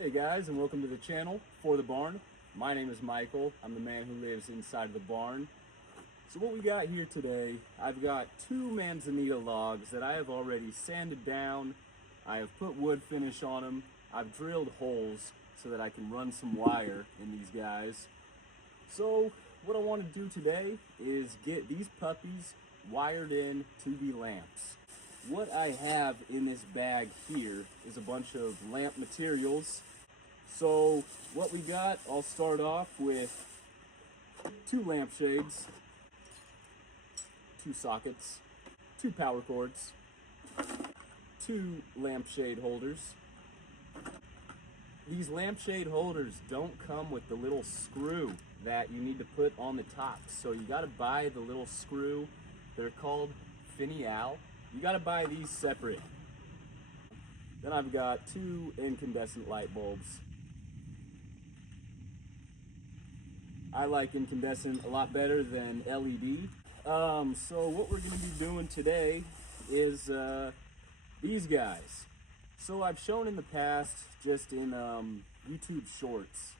Hey guys, and welcome to the channel For the Barn. My name is Michael. I'm the man who lives inside the barn. So what we got here today, I've got two Manzanita logs that I have already sanded down. I have put wood finish on them. I've drilled holes so that I can run some wire in these guys. So what I want to do today is get these puppies wired in to the lamps. What I have in this bag here is a bunch of lamp materials. So what we got, I'll start off with two lampshades, two sockets, two power cords, two lampshade holders. These lampshade holders don't come with the little screw that you need to put on the top. So you gotta buy the little screw. They're called finials. You gotta buy these separate. Then I've got two incandescent light bulbs. I like incandescent a lot better than LED. So what we're gonna be doing today is these guys. So I've shown in the past just in YouTube shorts.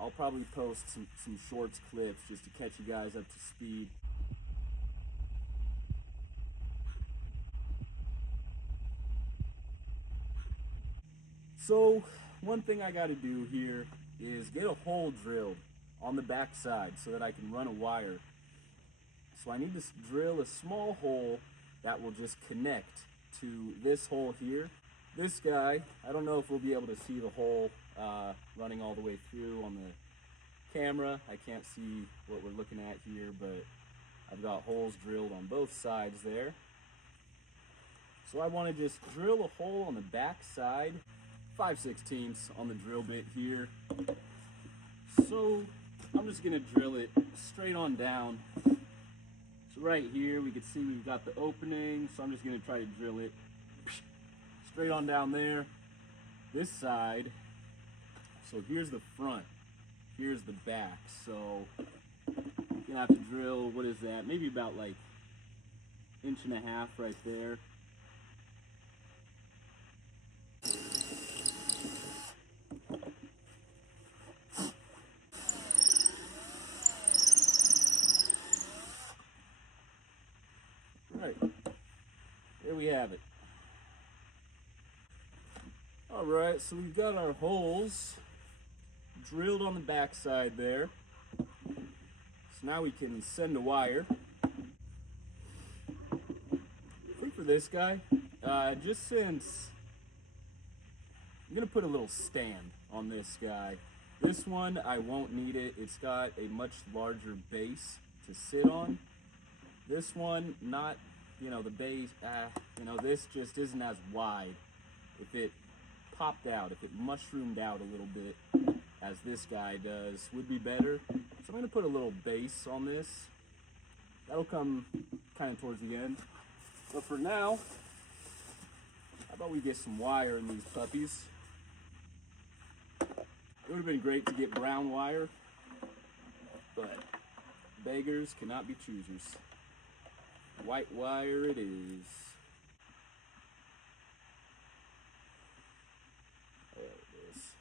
I'll probably post some shorts clips just to catch you guys up to speed. So one thing I got to do here is get a hole drilled on the back side so that I can run a wire. So I need to drill a small hole that will just connect to this hole here. This guy, I don't know if we'll be able to see the hole running all the way through on the camera. I can't see what we're looking at here, but I've got holes drilled on both sides there. So I want to just drill a hole on the back side, 5/16 on the drill bit here. So I'm just gonna drill it straight on down. So right here we can see we've got the opening, so I'm just gonna try to drill it straight on down there. This side, so here's the front, here's the back. So you're gonna have to drill, what is that, maybe about like 1.5 inches right there. Right, there we have it. All right, so we've got our holes drilled on the back side there. So now we can send a wire. I think for this guy, just since I'm gonna put a little stand on this guy. This one, I won't need it. It's got a much larger base to sit on. This one, not, the base, this just isn't as wide. If it popped out, if it mushroomed out a little bit, as this guy does, would be better. So I'm gonna put a little base on this. That'll come kind of towards the end. But for now, how about we get some wire in these puppies? It would have been great to get brown wire, but beggars cannot be choosers. White wire it is. There it is.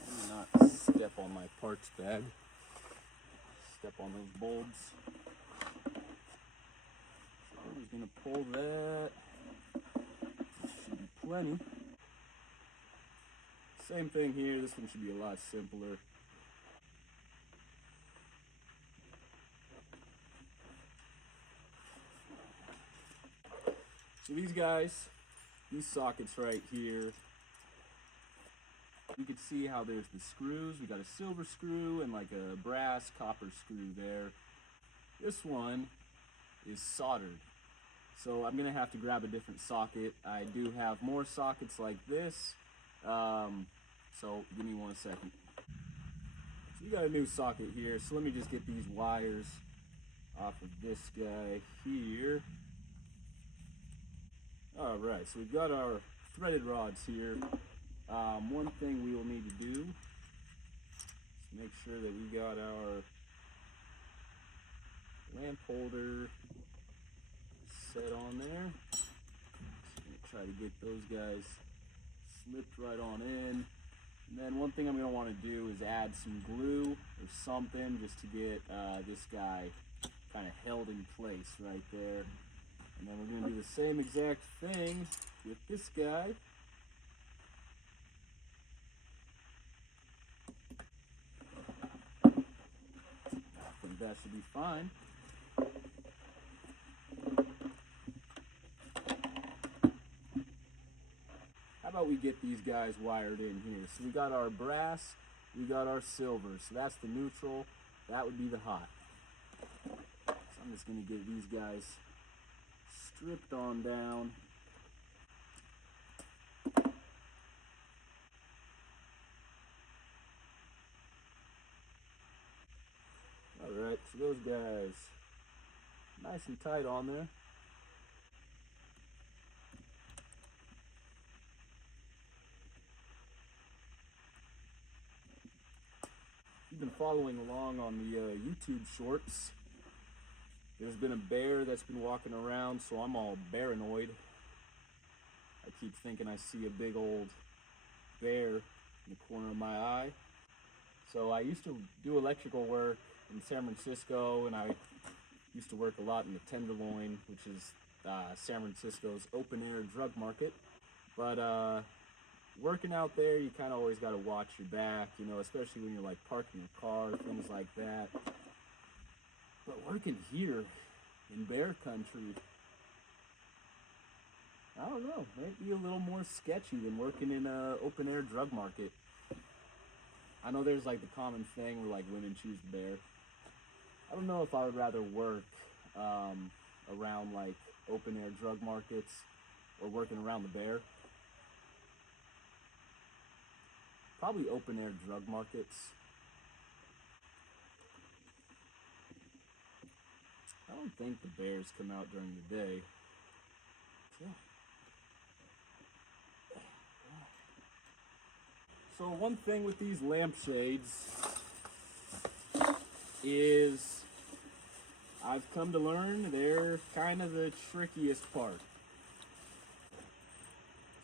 Let me not step on my parts bag. Step on those bulbs. So I'm just gonna pull that. This should be plenty. Same thing here, this one should be a lot simpler. So these guys, these sockets right here, you can see how there's the screws. We got a silver screw and like a brass copper screw there. This one is soldered. So I'm gonna have to grab a different socket. I do have more sockets like this. So give me 1 second. So you got a new socket here. So let me just get these wires off of this guy here. All right, so we've got our threaded rods here. One thing we will need to do is make sure that we got our lamp holder set on there. Just gonna try to get those guys slipped right on in. And then one thing I'm going to want to do is add some glue or something just to get this guy kind of held in place right there. And then we're going to do the same exact thing with this guy. I think that should be fine. How about we get these guys wired in here? So we got our brass, we got our silver. So that's the neutral, that would be the hot. So I'm just going to get these guys stripped on down. Alright, so those guys, nice and tight on there. If you've been following along on the YouTube shorts, there's been a bear that's been walking around, so I'm all paranoid. I keep thinking I see a big old bear in the corner of my eye. So I used to do electrical work in San Francisco, and I used to work a lot in the Tenderloin, which is San Francisco's open-air drug market. But working out there, you kind of always got to watch your back, you know, especially when you're like parking your car, things like that. But working here in bear country, I don't know, might be a little more sketchy than working in an open-air drug market. I know there's like the common thing where like women choose the bear. I don't know if I would rather work around like open-air drug markets or working around the bear. Probably open-air drug markets. I don't think the bears come out during the day. Yeah. So one thing with these lampshades is I've come to learn they're kind of the trickiest part.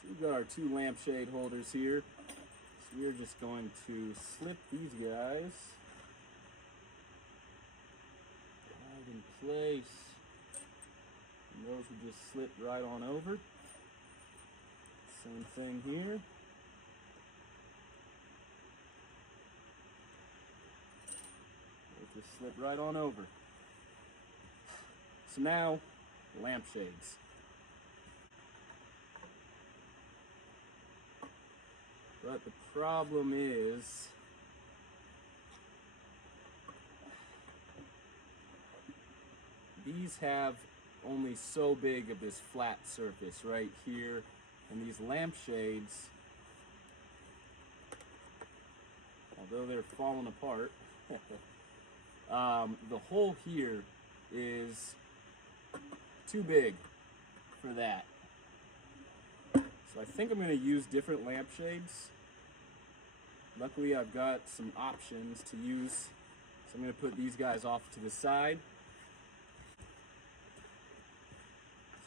So we've got our two lampshade holders here. So we're just going to slip these guys right in place. And those will just slip right on over. Same thing here. Just slip right on over. So now, lampshades. But the problem is, these have only so big of this flat surface right here, and these lampshades, although they're falling apart, the hole here is too big for that. So I think I'm going to use different lampshades. Luckily I've got some options to use. So I'm going to put these guys off to the side.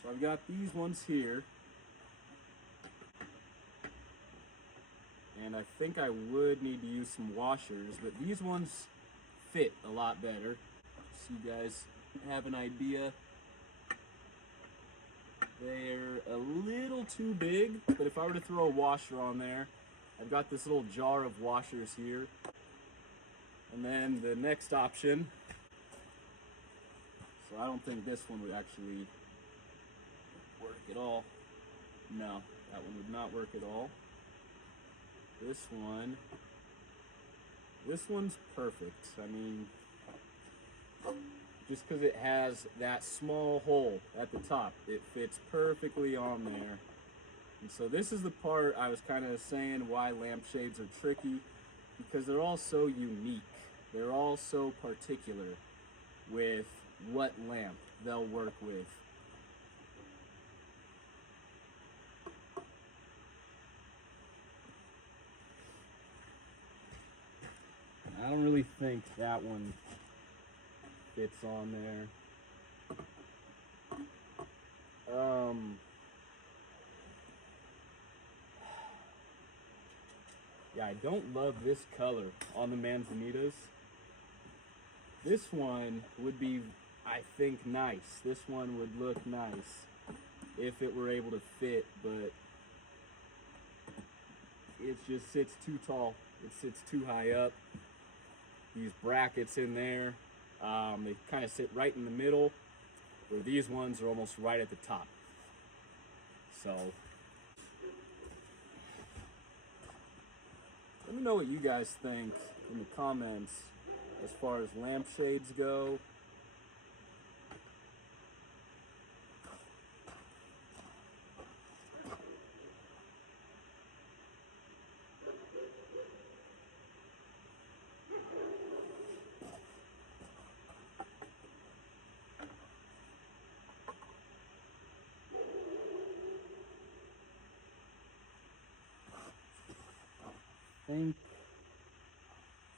So I've got these ones here. And I think I would need to use some washers, but these ones fit a lot better, so you guys have an idea. They're a little too big, but if I were to throw a washer on there, I've got this little jar of washers here. And then the next option, so I don't think this one would actually work at all. No, that one would not work at all. This one's perfect. I mean, just because it has that small hole at the top, it fits perfectly on there. And so this is the part I was kind of saying why lampshades are tricky, because they're all so unique. They're all so particular with what lamp they'll work with. I don't really think that one fits on there. Yeah, I don't love this color on the Manzanitas. This one would be, I think, nice. This one would look nice if it were able to fit, but it just sits too tall. It sits too high up. These brackets in there, they kind of sit right in the middle, where these ones are almost right at the top. So let me know what you guys think in the comments as far as lampshades go.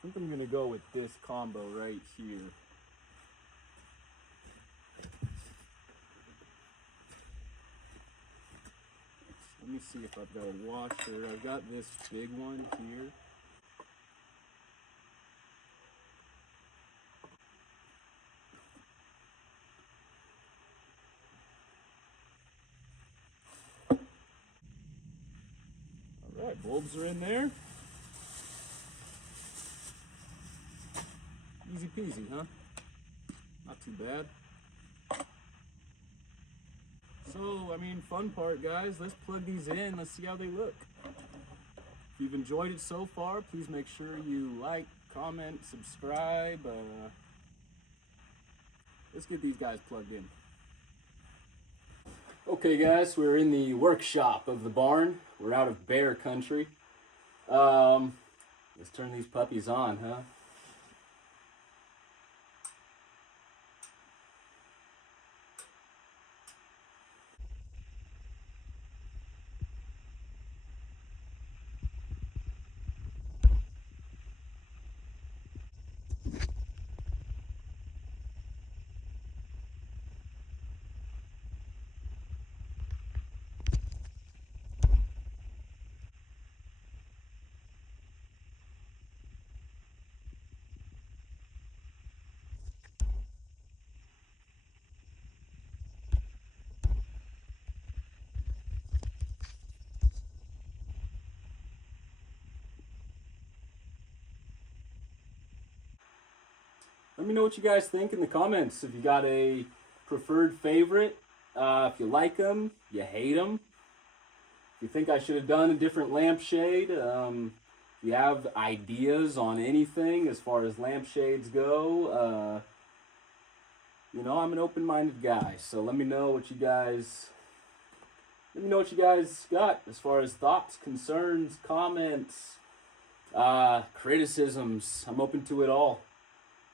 I think I'm gonna go with this combo right here. Let me see if I've got a washer. I've got this big one here. All right, bulbs are in there. Easy peasy, huh? Not too bad. So, I mean, fun part, guys. Let's plug these in. Let's see how they look. If you've enjoyed it so far, please make sure you like, comment, subscribe. Let's get these guys plugged in. Okay, guys, we're in the workshop of the barn. We're out of bear country. Let's turn these puppies on, huh? Let me know what you guys think in the comments. If you got a preferred favorite, if you like them, you hate them. If you think I should have done a different lampshade, if you have ideas on anything as far as lampshades go, you know, I'm an open-minded guy. So let me know what you guys got as far as thoughts, concerns, comments, criticisms. I'm open to it all.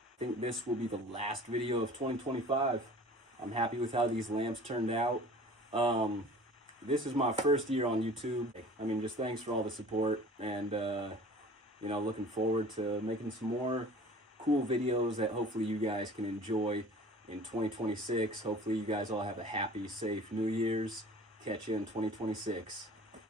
I think this will be the last video of 2025. I'm happy with how these lamps turned out. This is my first year on YouTube. I mean, just thanks for all the support, and you know, looking forward to making some more cool videos that hopefully you guys can enjoy in 2026. Hopefully you guys all have a happy, safe New Year's. Catch you in 2026.